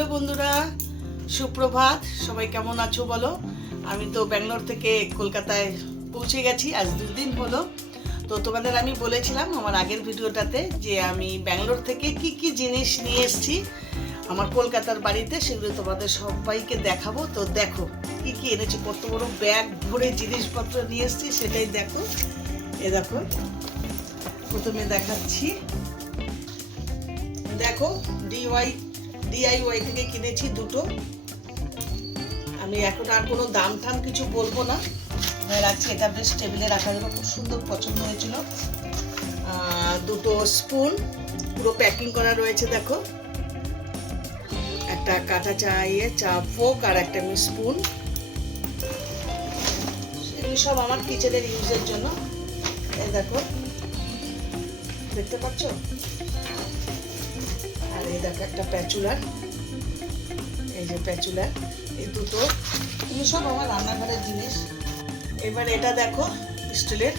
Hello বন্ধুরা, সুপ্রভাত। সবাই কেমন আছো বলো? আমি তো ব্যাঙ্গালোর থেকে কলকাতায় পৌঁছে গেছি, আজ 2 দিন হলো। তো তোমাদের আমি বলেছিলাম আমার আগের ভিডিওটাতে যে আমি ব্যাঙ্গালোর থেকে কি কি জিনিস নিয়ে এসেছি আমার কলকাতার বাড়িতে, সেগুলো তোমাদের সবাইকে দেখাবো। তো দেখো কি কি এনেছি, কত বড় ব্যাগ ভরে জিনিসপত্র নিয়ে এসেছি সেটাই দেখো। দেখো, প্রথমে দেখাচ্ছি। দেখো, ডিআইওয়াই থেকে কিনেছি দুটো। আমি এখন আর কোনো দাম টাম কিছু বলবো না, রাখছি। এটা বেশ টেবিলে রাখার জন্য খুব সুন্দর পছন্দ হয়েছিল। দুটো স্পুন পুরো প্যাকিং করা রয়েছে। দেখো, একটা কাঁটা চা ফোক আর একটা স্পুন। এগুলি সব আমার কিচেনের ইউজের জন্য। এই দেখো, দেখতে পাচ্ছ? আর এই দেখো একটা প্যাচুলার, এই যে প্যাচুলার, এই দুটো, এগুলো সব আমার রান্নাঘরের জিনিস। এবার এটা দেখো, স্টিলের,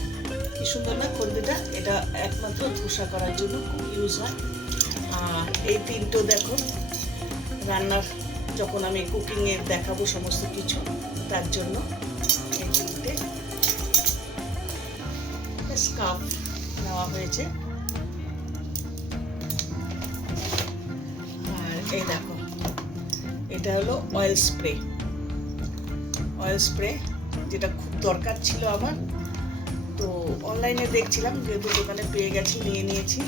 কি সুন্দর না খন্তিটা। এটা একমাত্র ধোসা করার জন্য খুব ইউজ হয়। আর এই তিনটো দেখো, রান্নার যখন আমি কুকিংয়ে দেখাবো সমস্ত কিছু, তার জন্য এই তিনটে স্কার্ফ নেওয়া হয়েছে। আর এই দেখো, এটা হলো অয়েল স্প্রে, যেটা খুব দরকার ছিল আমার। তো অনলাইনে দেখছিলাম, যেহেতু দোকানে পেয়ে গেছি, নিয়ে নিয়েছি।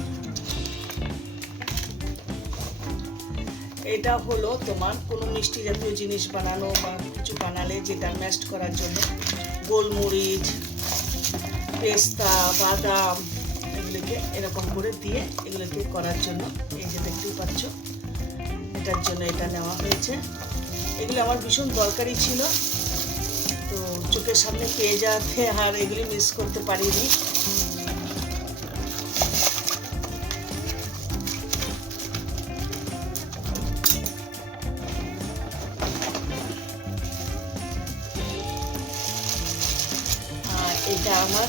এটা হলো তোমার কোনো মিষ্টি জাতীয় জিনিস বানানো বা কিছু বানালে যেটা ম্যাশ করার জন্য, গোলমরিচ, পেস্তা, বাদাম, এগুলোকে এরকম করে দিয়ে এগুলোকে করার জন্য, এই যে দেখতেই পাচ্ছ, এটার জন্য এটা নেওয়া হয়েছে। এগুলো আমার ভীষণ দরকারি ছিল, তো চোখের সামনে পেয়ে যাতে আর এগুলি মিস করতে পারিনি। আর এটা আমার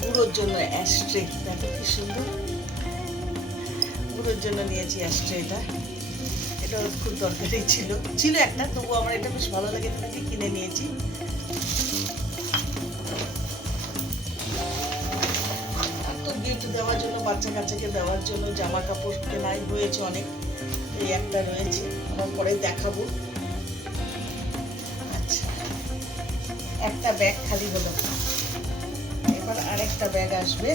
বুড়োর জন্য অ্যাস্ট্রে, দেখো কি সুন্দর, বুড়োর জন্য নিয়েছি অ্যাস্ট্রেটা। এটা খুব দরকারি ছিল একটা, তবু আমার এটা বেশ ভালো লাগে, এটাকে কিনে নিয়েছি। তো গিফট দেওয়ার জন্য, বাচ্চা কাচ্চাকে দেওয়ার জন্য জামা কাপড় কেনাই হয়েছে অনেক। এই একটা রয়েছে, আমার পরে দেখাবো। আচ্ছা, একটা ব্যাগ খালি হলো, এবার আরেকটা ব্যাগ আসবে।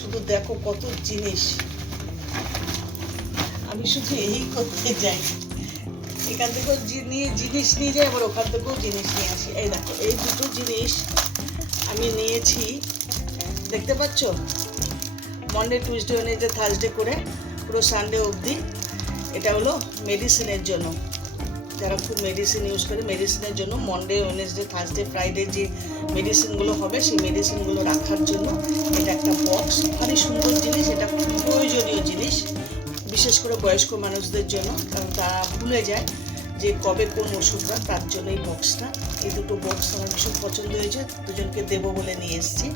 শুধু দেখো কত জিনিস, আমি শুধু এই করতে যাই, এখান থেকেও জিনিস নিয়ে যাই, আবার ওখান থেকেও জিনিস নিয়ে আসি। এই দেখো, এই দুটো জিনিস আমি নিয়েছি, দেখতে পাচ্ছ? মন্ডে, টুইসডে, ওয়েডনেসডে, থার্সডে করে পুরো সানডে অবধি। এটা হলো মেডিসিনের জন্য, যারা খুব মেডিসিন ইউজ করে, মেডিসিনের জন্য মন্ডে, ওয়েডনেসডে, থার্সডে, ফ্রাইডে যে মেডিসিনগুলো হবে, সেই মেডিসিনগুলো রাখার জন্য এটা একটা বক্স। ভারী সুন্দর জিনিস, এটা খুব প্রয়োজনীয় জিনিস, বিশেষ করে বয়স্ক মানুষদের জন্য, কারণ তারা ভুলে যায় যে কবে কোন ওষুধটা, তার জন্য এই বক্সটা। এই দুটো বক্স আমার ভীষণ পছন্দ হয়েছে, দুজনকে দেবো বলে নিয়ে এসেছি।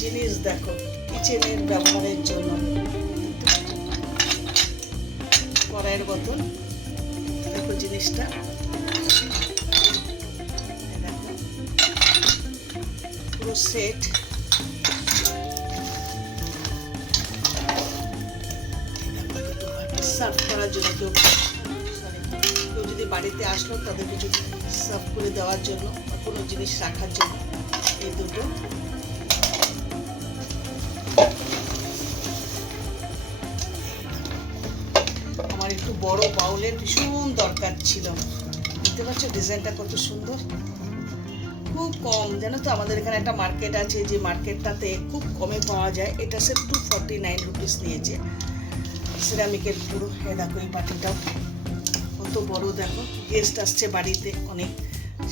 জিনিস দেখো, কিচেনের ব্যবহারের জন্য, কড়াইয়ের বোতল, দেখো জিনিসটা, দেখো পুরো সেট। সার্ভ করার জন্য, কেউ যদি বাড়িতে আসলো তাদের কিছু সার্ভ করে দেওয়ার জন্য, কোনো জিনিস রাখার জন্য এই দুটো। আমার একটু বড় বাউলের ভীষণ দরকার ছিল, দেখতে পাচ্ছ ডিজাইনটা কত সুন্দর। খুব কম, জানো তো, আমাদের এখানে একটা মার্কেট আছে, যে মার্কেটটাতে খুব কমে পাওয়া যায়। এটা সে 249 রুপিস নিয়েছে, সিরামিকের পুরো। দেখো এই বাটিটাও কত বড়, দেখো গেস্ট আসছে বাড়িতে অনেক,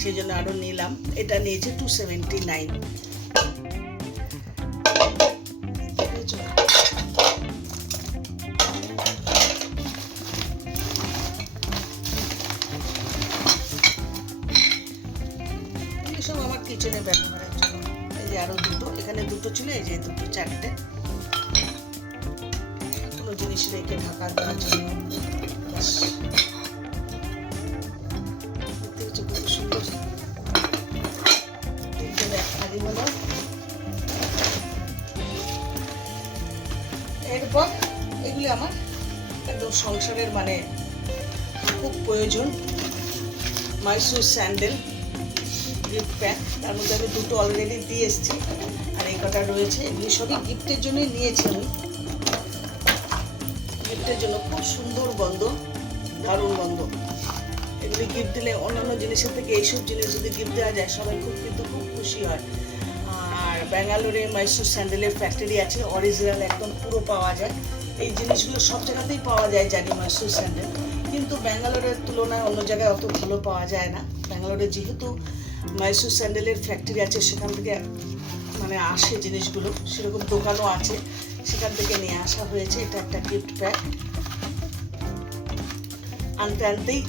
সেই জন্য আরও নিলাম। এটা নিয়েছে 279। এসব আমার কিচেনে ব্যবহারের জন্য। এই যে আরও দুটো, এখানে দুটো ছিল, এই যে দুটো, চারটে। কোনো জিনিস রেখে ঢাকা দেওয়ার জন্য। কত সুন্দর খালি হলো। এরপর এগুলি আমার একদম সংসারের মানে খুব প্রয়োজন, মাইসুর স্যান্ডেল গিফট প্যাক। তার মধ্যে আমি দুটো অলরেডি দিয়ে এসেছি, আর এই কটা রয়েছে। এগুলি সবই গিফটের জন্যই নিয়েছি আমি, গিফটের জন্য। খুব সুন্দর গন্ধ, দারুণ গন্ধ। এগুলি গিফট দিলে অন্যান্য জিনিসের থেকে এইসব জিনিস যদি গিফট দেওয়া যায় সবাই কিন্তু খুব খুশি হয়। আর ব্যাঙ্গালোরে মাইসুর স্যান্ডেলের ফ্যাক্টরি আছে, অরিজিনাল একদম পুরো পাওয়া যায়। এই জিনিসগুলো সব জায়গাতেই পাওয়া যায় জানি, মাইসুর স্যান্ডেল, কিন্তু ব্যাঙ্গালোরের তুলনায় অন্য জায়গায় অত ভালো পাওয়া যায় না। ব্যাঙ্গালোরে যেহেতু মাইসুর স্যান্ডেলের ফ্যাক্টরি আছে, সেখান থেকে মানে আসে জিনিসগুলো, সেরকম দোকানও আছে, সেখান থেকে নিয়ে আসা হয়েছে। এটা একটা গিফট প্যাক। আনতে আনতেই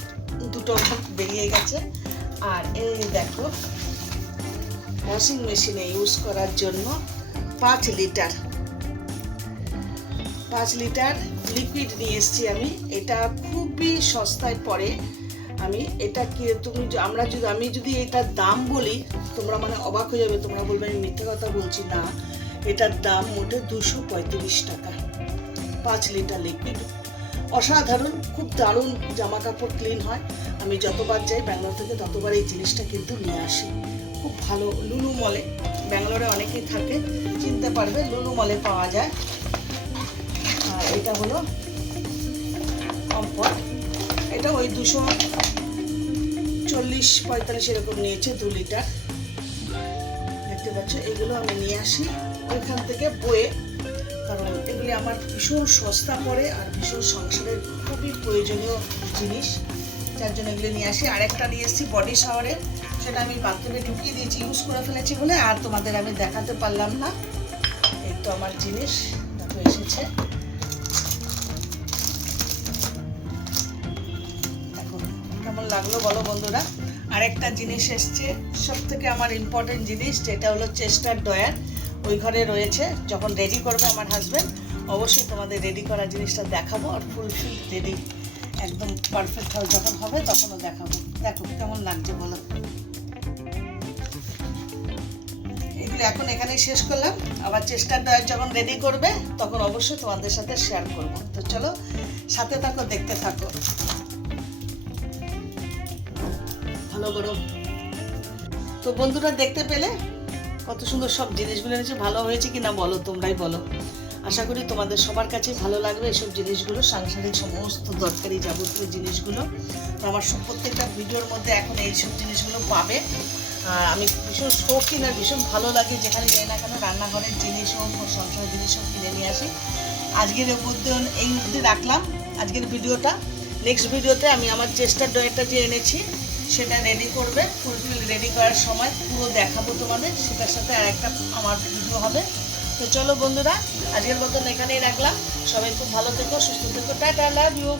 দুটো বেরিয়ে গেছে। আর এই দেখো, ওয়াশিং মেশিনে ইউজ করার জন্য 5 লিটার লিকুইড নিয়ে এসেছি আমি। এটা খুবই সস্তায় পড়ে। আমি এটা আমি যদি এটার দাম বলি, তোমরা মানে অবাক হয়ে যাবে, তোমরা বলবে আমি মিথ্যে কথা বলছি। না, এটার দাম মোটে 235 টাকা। 5 লিটার লিকুইড, অসাধারণ, খুব দারুণ জামা কাপড় ক্লিন হয়। আমি যতবার যাই ব্যাঙ্গালোর থেকে ততবার এই জিনিসটা কিন্তু নিয়ে আসি। খুব ভালো। লুলু মলে, ব্যাঙ্গালোরে অনেকেই থাকে, চিনতে পারবে, লুলু মলে পাওয়া যায়। আর এটা হলো কমফর্ট। এটা ওই 240-45 এরকম নিয়েছে, 2 লিটার। দেখতে পাচ্ছ, এগুলো আমি নিয়ে আসি ওইখান থেকে বয়ে, কারণ এগুলি আমার ভীষণ সস্তা পড়ে আর ভীষণ সংসারের খুবই প্রয়োজনীয় জিনিস, যার জন্য এগুলি নিয়ে আসি। আরেকটা নিয়ে এসেছি বডি শাওয়ারের, সেটা আমি বাথরুমে ঢুকিয়ে দিয়েছি, ইউজ করে ফেলেছি বলে আর তোমাদের আমি দেখাতে পারলাম না। এই তো আমার জিনিস দেখো এসেছে। দেখো কেমন লাগলো বলো বন্ধুরা। আরেকটা জিনিস এসছে, সব থেকে আমার ইম্পর্টেন্ট জিনিস, যেটা হলো চেস্টার ড্রয়ার। ওই ঘরে রয়েছে, যখন রেডি করবে আমার হাজব্যান্ড, অবশ্যই তোমাদের রেডি করা জিনিসটা দেখাবো। আর ফুলফিল রেডি একদম পারফেক্ট যখন হবে তখনও দেখাবো। দেখো কেমন লাগছে বলো। এগুলো এখন এখানেই শেষ করলাম, আবার চেষ্টার ড্রয়ার যখন রেডি করবে তখন অবশ্যই তোমাদের সাথে শেয়ার করবো। তো চলো সাথে থাকো, দেখতে থাকো, ভালো করো। তো বন্ধুরা দেখতে পেলে কত সুন্দর সব জিনিসগুলো এনেছে। ভালো হয়েছে কিনা বলো, তোমরাই বলো। আশা করি তোমাদের সবার কাছে ভালো লাগবে এসব জিনিসগুলো, সাংসারিক সমস্ত দরকারি যাবতীয় জিনিসগুলো। তো আমার প্রত্যেকটা ভিডিওর মধ্যে এখন এইসব জিনিসগুলো পাবে। আর আমি ভীষণ শৌখিন আর ভীষণ ভালো লাগে, যেখানে যাই না কেন রান্নাঘরের জিনিস হোক, সংসারের জিনিস হোক, কিনে নিয়ে আসি। আজকের এই অবধি রাখলাম আজকের ভিডিওটা। নেক্সট ভিডিওতে আমি আমার চেস্টার ড্রয়ারটা যে এনেছি সেটা রেডি করবে, ফুলফিল রেডি করার সময় পুরো দেখাবো তোমাদের, সেটার সাথে আর একটা আমার ভিডিও হবে। তো চলো বন্ধুরা, আজকের মতন এখানেই রাখলাম। সবাই খুব ভালো থেকো, সুস্থ থেকো, টাটা, লাভ ইউ।